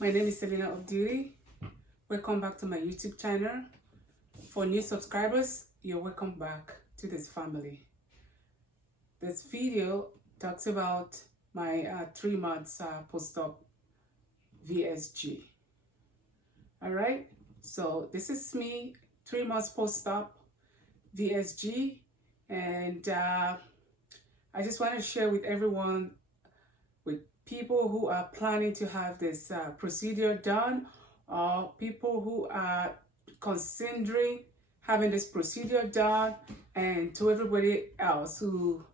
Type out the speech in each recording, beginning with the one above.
My name is Selena Obdiri. Welcome back to my YouTube channel. For new subscribers, you're welcome back to this family. This video talks about my 3 months post-op VSG. All right, so this is me, 3 months post-op VSG, and I just want to share with everyone, with people who are planning to have this procedure done, or people who are considering having this procedure done, and to everybody else who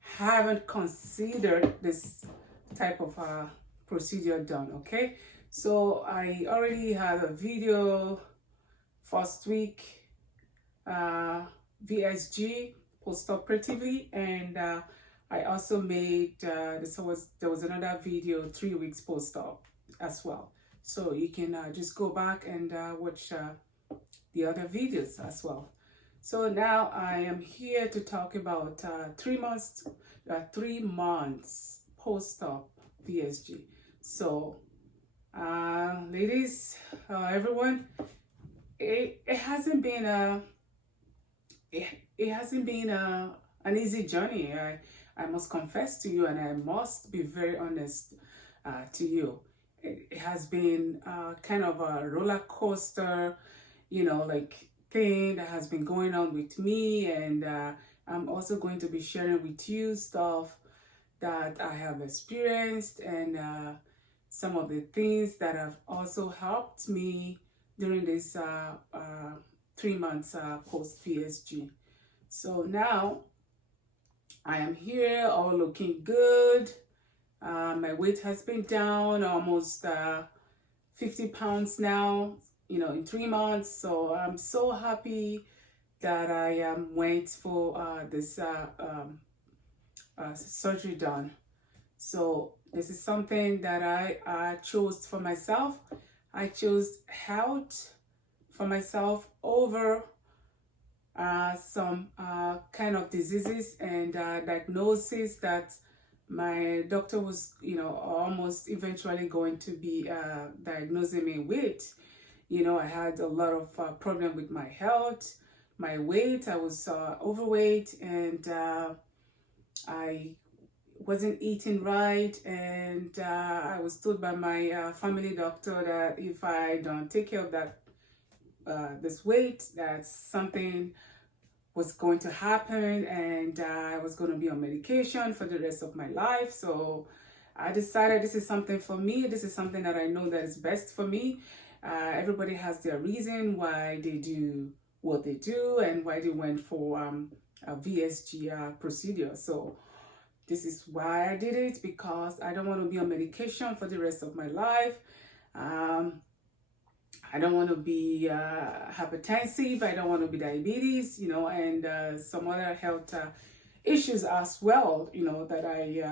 haven't considered this type of procedure done. Okay, so I already had a video first week VSG post-operatively, and I also made there was another video 3 weeks post-op as well. So you can just go back and watch the other videos as well. So now I am here to talk about 3 months post-op VSG. So ladies, everyone, it hasn't been an easy journey. I must confess to you, and I must be very honest to you. It has been kind of a roller coaster, like thing that has been going on with me, and I'm also going to be sharing with you stuff that I have experienced, and some of the things that have also helped me during this 3 months post VSG. So now I am here, all looking good. My weight has been down almost 50 pounds now, in 3 months. So I'm so happy that I went for this surgery done. So this is something that I chose for myself. I chose health for myself over some kind of diseases and diagnosis that my doctor was, almost eventually going to be diagnosing me with. I had a lot of problem with my health, my weight. I was overweight, and I wasn't eating right, and I was told by my family doctor that if I don't take care of that this weight, that something was going to happen, and I was going to be on medication for the rest of my life. So I decided this is something for me. This is something that I know that is best for me. Everybody has their reason why they do what they do and why they went for a VSG procedure. So this is why I did it, because I don't want to be on medication for the rest of my life. I don't want to be hypertensive. I don't want to be diabetes, and some other health issues as well, that I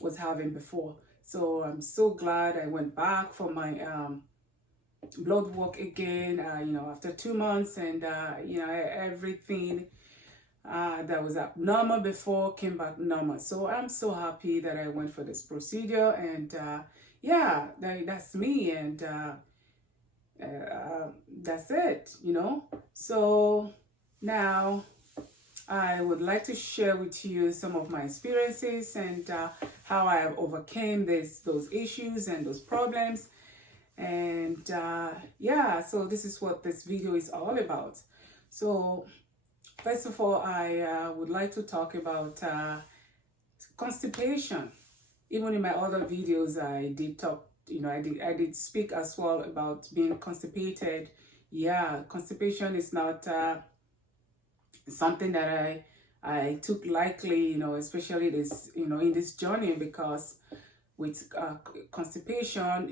was having before. So I'm so glad I went back for my blood work again, after 2 months, and, everything that was abnormal before came back normal. So I'm so happy that I went for this procedure, and yeah, that's me, and that's it, So now I would like to share with you some of my experiences and how I have overcame those issues and those problems. And yeah, so this is what this video is all about. So first of all, I would like to talk about constipation. Even in my other videos, I did talk, I did speak as well about being constipated. Yeah, constipation is not something that I took lightly, especially this, in this journey, because with constipation,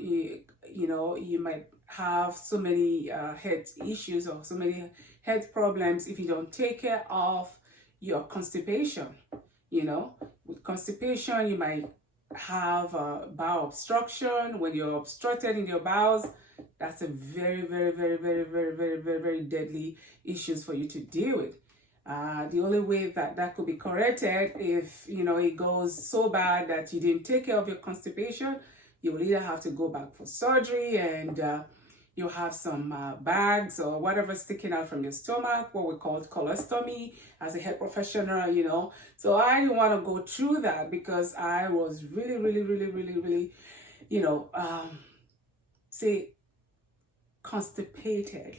you might have so many health issues or so many health problems if you don't take care of your constipation. With constipation, you might have bowel obstruction. When you're obstructed in your bowels, that's a very, very, very, very, very, very, very, very deadly issues for you to deal with. The only way that could be corrected if, it goes so bad that you didn't take care of your constipation, you will either have to go back for surgery, and you have some bags or whatever sticking out from your stomach, what we call colostomy, as a health professional, you know. So I didn't want to go through that because I was really, you know, say constipated.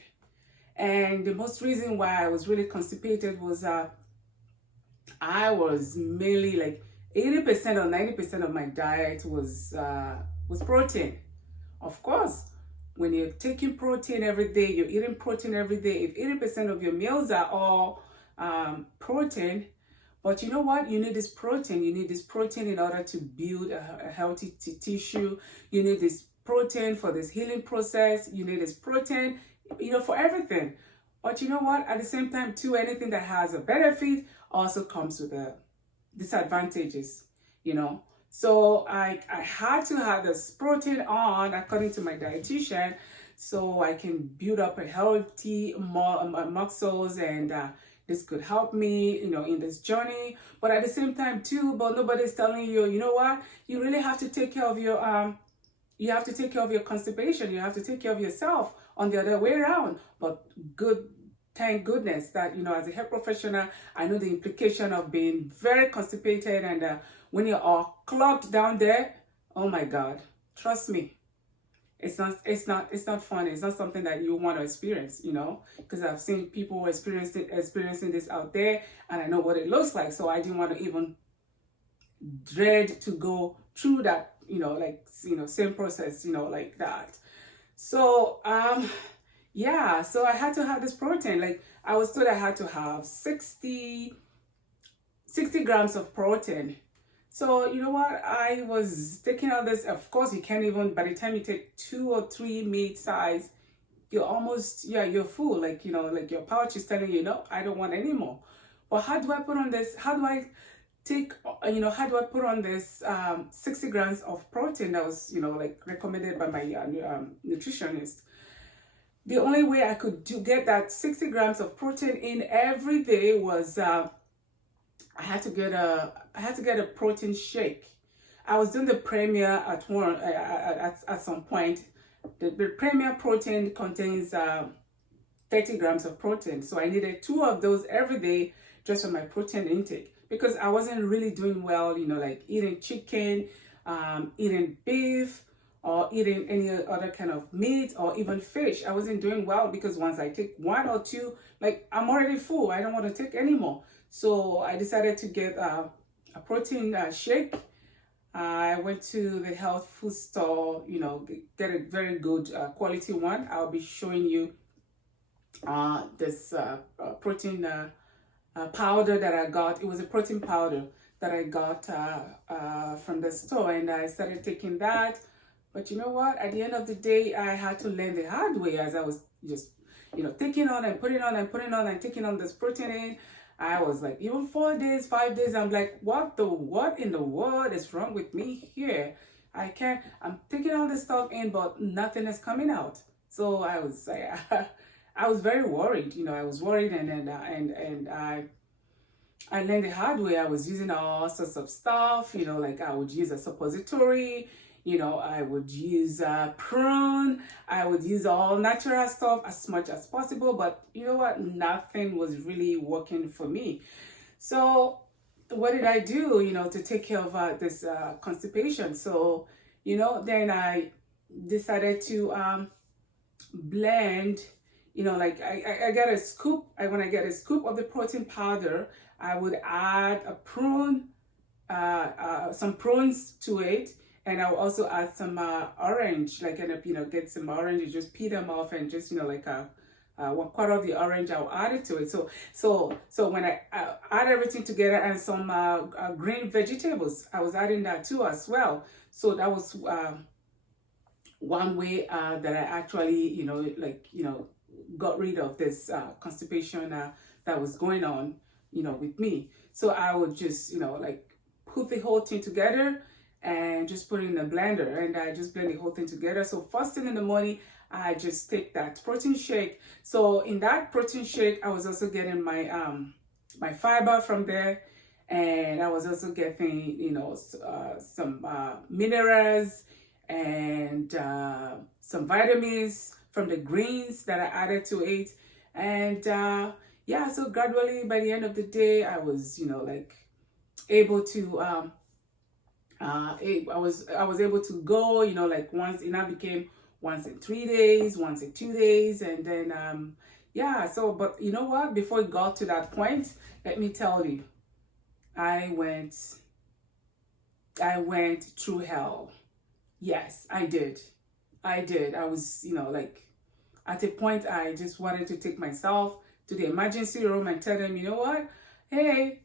And the most reason why I was really constipated was I was mainly like 80% or 90% of my diet was protein. Of course, when you're taking protein every day, you're eating protein every day. If 80% of your meals are all protein, but you know what? You need this protein. You need this protein in order to build a healthy tissue. You need this protein for this healing process. You need this protein, you know, for everything. But you know what? At the same time, too, anything that has a benefit also comes with the disadvantages, you know. So I had to have this protein on according to my dietitian, so I can build up a healthy muscles, and this could help me, you know, in this journey. But at the same time too, but nobody's telling you, you know what, you really have to take care of your you have to take care of your constipation. You have to take care of yourself on the other way around. But thank goodness that, you know, as a health professional, I know the implication of being very constipated, and when you're all clogged down there, oh my God, trust me, it's not fun. It's not something that you want to experience, you know, because I've seen people experiencing this out there, and I know what it looks like. So I didn't want to even dread to go through that, you know, like, you know, same process, you know, like that. So yeah, so I had to have this protein. Like, I was told I had to have 60 grams of protein. So you know what, I was taking all this. Of course, you can't even, by the time you take 2 or 3 meat size, you're almost, yeah, you're full. Like, you know, like your pouch is telling you, no, I don't want any more. But how do I put on this? How do I take, you know, how do I put on this 60 grams of protein that was, you know, like recommended by my nutritionist? The only way I could get that 60 grams of protein in every day was I had to get a protein shake. I was doing the Premier at one at some point. The Premier protein contains 30 grams of protein, so I needed 2 of those every day just for my protein intake, because I wasn't really doing well, you know, like eating chicken, eating beef, or eating any other kind of meat, or even fish. I wasn't doing well because once I take 1 or 2, like, I'm already full. I don't want to take any more. So I decided to get a protein shake. I went to the health food store, you know, get a very good quality one. I'll be showing you this protein powder that I got. It was a protein powder that I got from the store, and I started taking that. But you know what? At the end of the day, I had to learn the hard way as I was just, you know, taking on and putting on and putting on and taking on this protein in. I was like, even 4 days, 5 days, I'm like, what in the world is wrong with me here? I'm taking all this stuff in, but nothing is coming out. So I was like, I was very worried, you know, I was worried, and I learned the hard way. I was using all sorts of stuff, you know, like I would use a suppository, you know, I would use prune, I would use all natural stuff as much as possible, but you know what, nothing was really working for me. So what did I do, you know, to take care of this constipation? So, you know, then I decided to blend, you know, like I got a scoop. When I get a scoop of the protein powder, I would add a prune, some prunes to it, and I'll also add some orange. Like, you know, get some orange, you just peel them off, and just, you know, like 1/4 of the orange, I'll add it to it. So when I add everything together, and some green vegetables, I was adding that too as well. So that was one way that I actually, you know, like, you know, got rid of this constipation that was going on, you know, with me. So I would just, you know, like put the whole thing together and just put it in a blender, and I just blend the whole thing together. So first thing in the morning, I just take that protein shake. So in that protein shake, I was also getting my my fiber from there, and I was also getting, you know, some minerals and some vitamins from the greens that I added to it. And yeah, so gradually by the end of the day, I was, like able to I was able to go, like once. It now became once in 3 days, once in 2 days, and then yeah. So, but you know what? Before it got to that point, let me tell you, I went I went through hell. Yes, I did. I did. I was, like at a point I just wanted to take myself to the emergency room and tell them, you know what? Hey,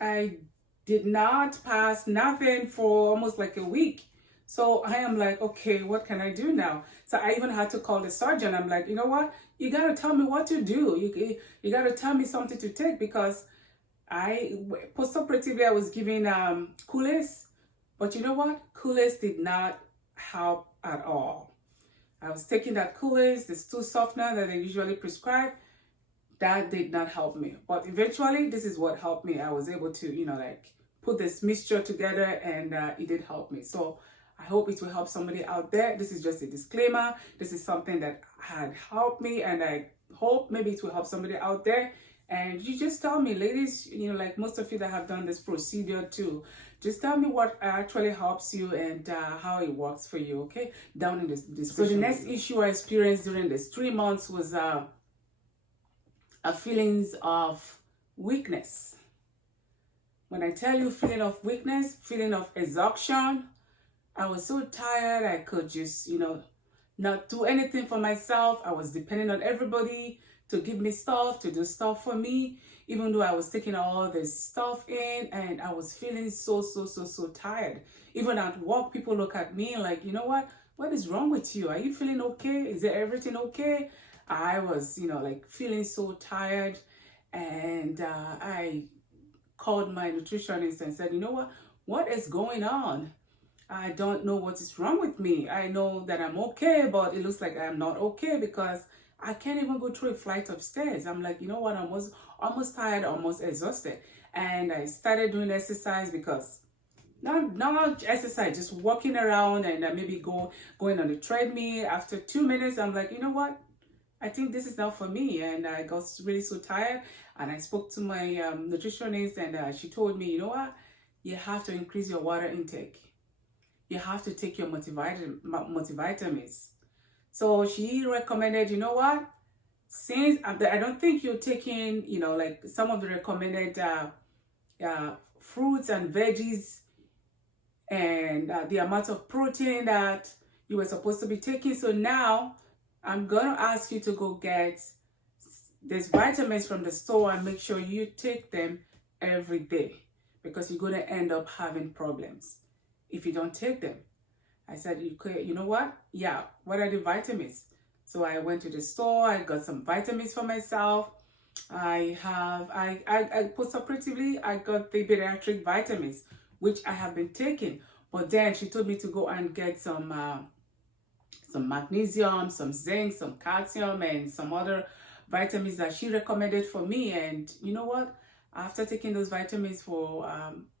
I did not pass nothing for almost like a week. So I am like, okay, what can I do now? So I even had to call the surgeon. I'm like, you know what? You got to tell me what to do. You got to tell me something to take, because postoperatively I was giving Kool-Aid, but you know what? Kool-Aid did not help at all. I was taking that Kool-Aid, the stool softener that they usually prescribe. That did not help me. But eventually, this is what helped me. I was able to, like put this mixture together, and it did help me. So I hope it will help somebody out there. This is just a disclaimer. This is something that had helped me, and I hope maybe it will help somebody out there. And you just tell me, ladies, like most of you that have done this procedure too, just tell me what actually helps you and how it works for you, okay? Down in this description. So the next issue I experienced during this 3 months was a feelings of weakness. When I tell you feeling of weakness, feeling of exhaustion, I was so tired I could just, not do anything for myself. I was depending on everybody to give me stuff, to do stuff for me, even though I was taking all this stuff in, and I was feeling so tired. Even at work, people look at me like, you know what is wrong with you? Are you feeling okay? Is everything okay? I was, like feeling so tired, and I called my nutritionist and said, you know what is going on? I don't know what is wrong with me. I know that I'm okay, but it looks like I'm not okay, because I can't even go through a flight of stairs. I'm like, you know what? I'm almost tired, almost exhausted. And I started doing exercise, because not exercise, just walking around, and maybe going on the treadmill. After 2 minutes, I'm like, you know what? I think this is not for me. And I got really so tired, and I spoke to my nutritionist, and she told me, you know what? You have to increase your water intake. You have to take your multivitamins. So she recommended, you know what? Since I don't think you're taking, like some of the recommended fruits and veggies, and the amount of protein that you were supposed to be taking. So now I'm going to ask you to go get these vitamins from the store and make sure you take them every day, because you're going to end up having problems if you don't take them. I said, you know what? Yeah, what are the vitamins? So I went to the store, I got some vitamins for myself. I postoperatively, I got the pediatric vitamins, which I have been taking. But then she told me to go and get some magnesium, some zinc, some calcium, and some other vitamins that she recommended for me. And you know what? After taking those vitamins for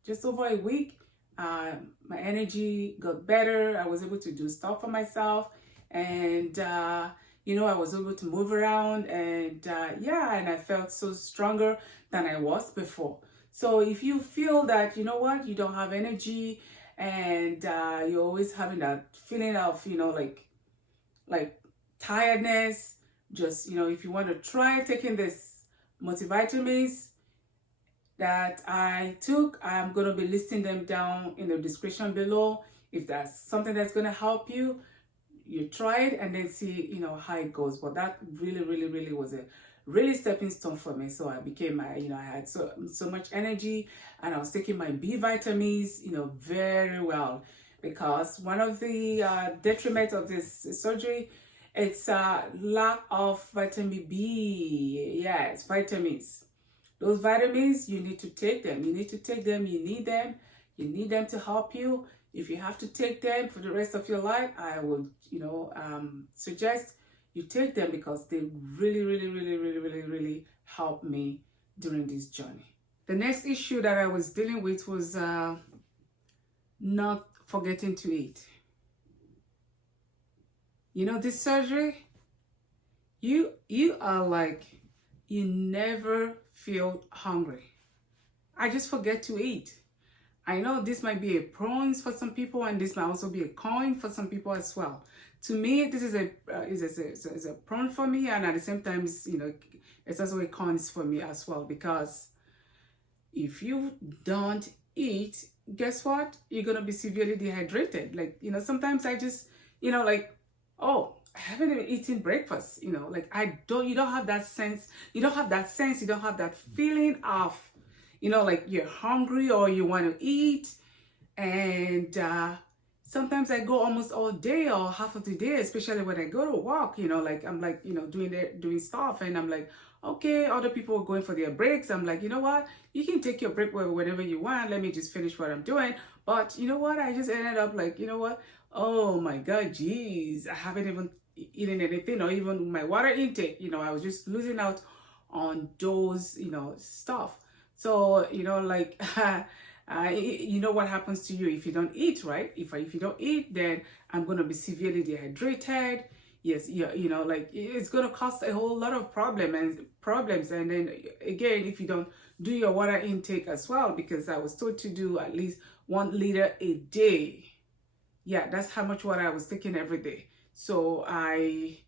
just over a week, my energy got better. I was able to do stuff for myself, and I was able to move around, and and I felt so stronger than I was before. So if you feel that, you know what, you don't have energy, and you're always having that feeling of, like tiredness, just, if you want to try taking this multivitamins that I took, I'm going to be listing them down in the description below. If that's something that's going to help you, you try it and then see, how it goes. But that really was a really stepping stone for me. So I became I had so much energy, and I was taking my B vitamins, very well, because one of the detriments of this surgery, it's lack of vitamin B. Yes, vitamins. Those vitamins, you need to take them. You need to take them. You need them. You need them to help you. If you have to take them for the rest of your life, I would, suggest you take them, because they really help me during this journey. The next issue that I was dealing with was not forgetting to eat. You know, this surgery, you are like, you never feel hungry. I just forget to eat. I know this might be a prawns for some people, and this might also be a coin for some people as well. To me, this is is a prawn for me, and at the same time, it's also a coins for me as well, because if you don't eat, guess what? You're gonna be severely dehydrated. Like, sometimes I just, like, oh, I haven't even eaten breakfast. Like, you don't have that sense. You don't have that sense. You don't have that feeling of, like you're hungry or you want to eat. And sometimes I go almost all day or half of the day, especially when I go to work, like I'm like, doing stuff, and I'm like, okay, other people are going for their breaks. I'm like, you know what? You can take your break whenever you want. Let me just finish what I'm doing. But you know what? I just ended up like, you know what? Oh my God, geez, I haven't even eaten anything, or even my water intake. I was just losing out on those, stuff. So, like, you know what happens to you if you don't eat, right? If you don't eat, then I'm going to be severely dehydrated. Yes, like, it's going to cause a whole lot of problems. And then again, if you don't do your water intake as well, because I was told to do at least 1 liter a day. Yeah, that's how much water I was taking every day. So I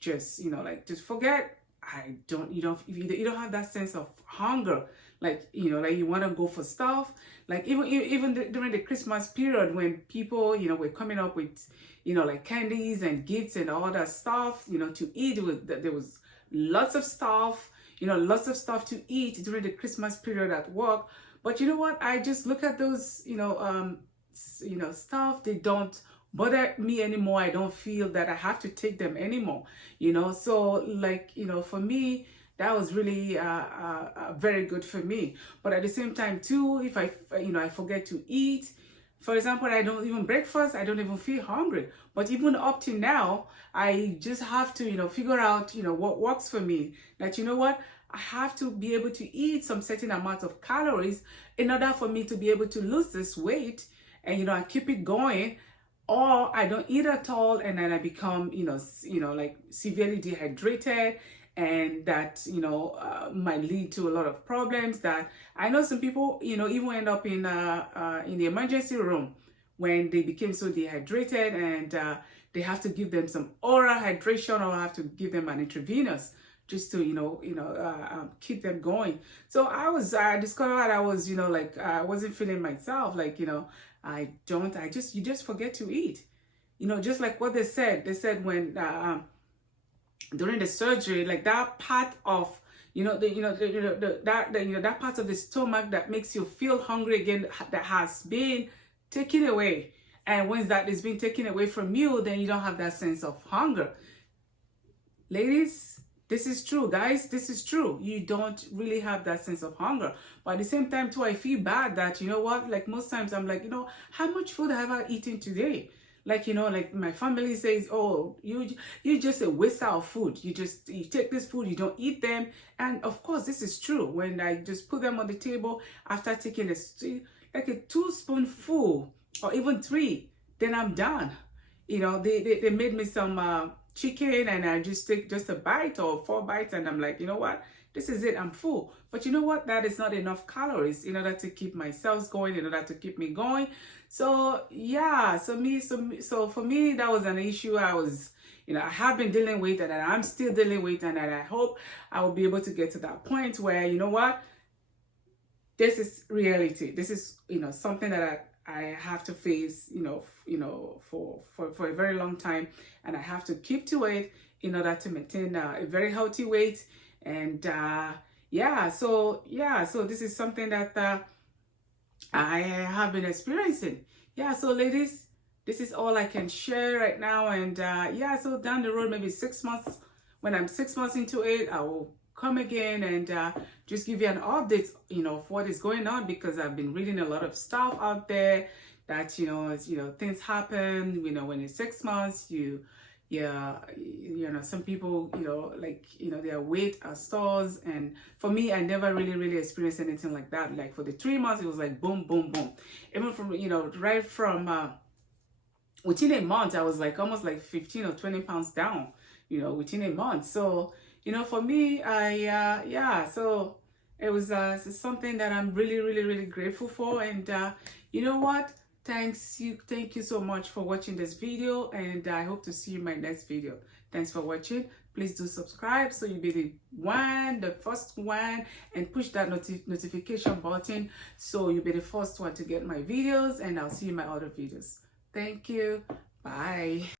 just, like, just forget. If you don't have that sense of hunger, like, like you want to go for stuff, like even during the Christmas period, when people, were coming up with, like candies and gifts and all that stuff, to eat. There was lots of stuff, lots of stuff to eat during the Christmas period at work. But you know what? I just look at those, stuff. They don't bother me anymore. I don't feel that I have to take them anymore, so, like, for me, that was really very good for me. But at the same time too, if I forget to eat, for example, I don't even breakfast, I don't even feel hungry. But even up to now, I just have to, figure out, what works for me. That, you know what, I have to be able to eat some certain amount of calories in order for me to be able to lose this weight, and, I keep it going. Or I don't eat at all, and then I become, like severely dehydrated, and that, might lead to a lot of problems. That I know some people, even end up in the emergency room when they became so dehydrated, and they have to give them some oral hydration, or have to give them an intravenous, just to keep them going. So I discovered I was, like, I wasn't feeling myself, like, you just forget to eat, just like what they said when during the surgery, like that part of, that part of the stomach that makes you feel hungry again, that has been taken away. And once that is being taken away from you, then you don't have that sense of hunger. Ladies, this is true, guys. This is true. You don't really have that sense of hunger. But at the same time too, I feel bad that, like most times I'm like, how much food have I eaten today? Like, like my family says, oh, you just a waster of food. You take this food, you don't eat them. And of course, this is true. When I just put them on the table after taking like a 2 spoonful or even 3, then I'm done. They made me some chicken, and I just take just a bite or 4 bites, and I'm like, you know what? This is it. I'm full. But you know what? That is not enough calories in order to keep my cells going, in order to keep me going. So yeah, so for me, that was an issue. I was, I have been dealing with, and I'm still dealing with, and I hope I will be able to get to that point where, you know what? This is reality. This is, something that I have to face, for a very long time, and I have to keep to it in order to maintain a very healthy weight. And so this is something that I have been experiencing. Yeah, so ladies, this is all I can share right now. And so down the road, maybe 6 months, when I'm 6 months into it, I will come again and just give you an update, of what is going on, because I've been reading a lot of stuff out there that, things happen, when it's 6 months, some people, their weight stores. And for me, I never really experienced anything like that. Like for the 3 months, it was like boom, boom, boom. Even from, right from within a month, I was like almost like 15 or 20 pounds down, within a month. So, for me, yeah, so it was something that I'm really, really, really grateful for. And you know what? Thank you so much for watching this video, and I hope to see you in my next video. Thanks for watching. Please do subscribe so you'll be the first one, and push that notification button so you'll be the first one to get my videos, and I'll see you in my other videos. Thank you. Bye.